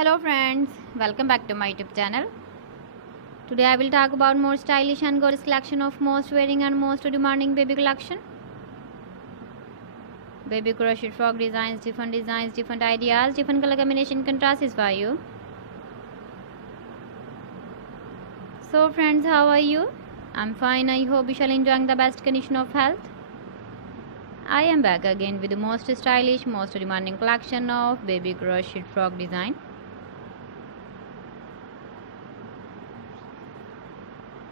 Hello friends, welcome back to my YouTube channel. Today I will talk about more stylish and gorgeous collection of most wearing and most demanding baby collection. Baby crochet frock designs, different ideas, different color combination contrasts for you. So friends, how are you? I'm fine. I hope you shall enjoy the best condition of health. I am back again with the most stylish, most demanding collection of baby crochet frock design.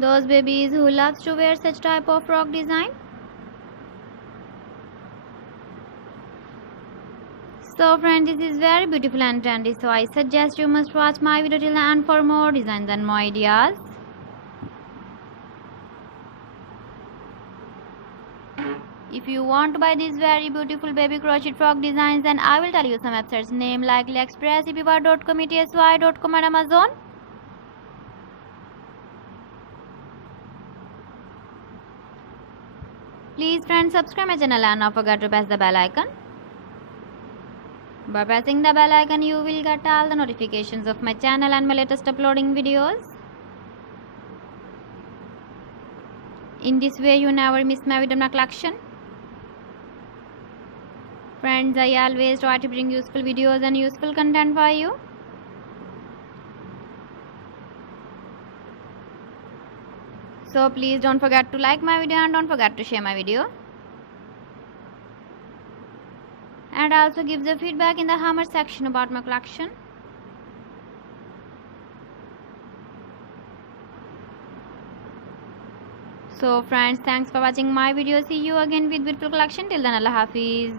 Those babies who loves to wear such type of frock design. So friends, this is very beautiful and trendy, so I suggest you must watch my video till the end for more designs and more ideas. If you want to buy these very beautiful baby crochet frock designs, then I will tell you some websites name like AliExpress, eBay.com, etsy.com and Amazon. Please friends, subscribe my channel and don't forget to press the bell icon. By pressing the bell icon, you will get all the notifications of my channel and my latest uploading videos. In this way, you never miss my video collection. Friends, I always try to bring useful videos and useful content for you. So please don't forget to like my video and don't forget to share my video. And also give the feedback in the comment section about my collection. So friends, thanks for watching my video. See you again with beautiful collection. Till then, Allah Hafiz.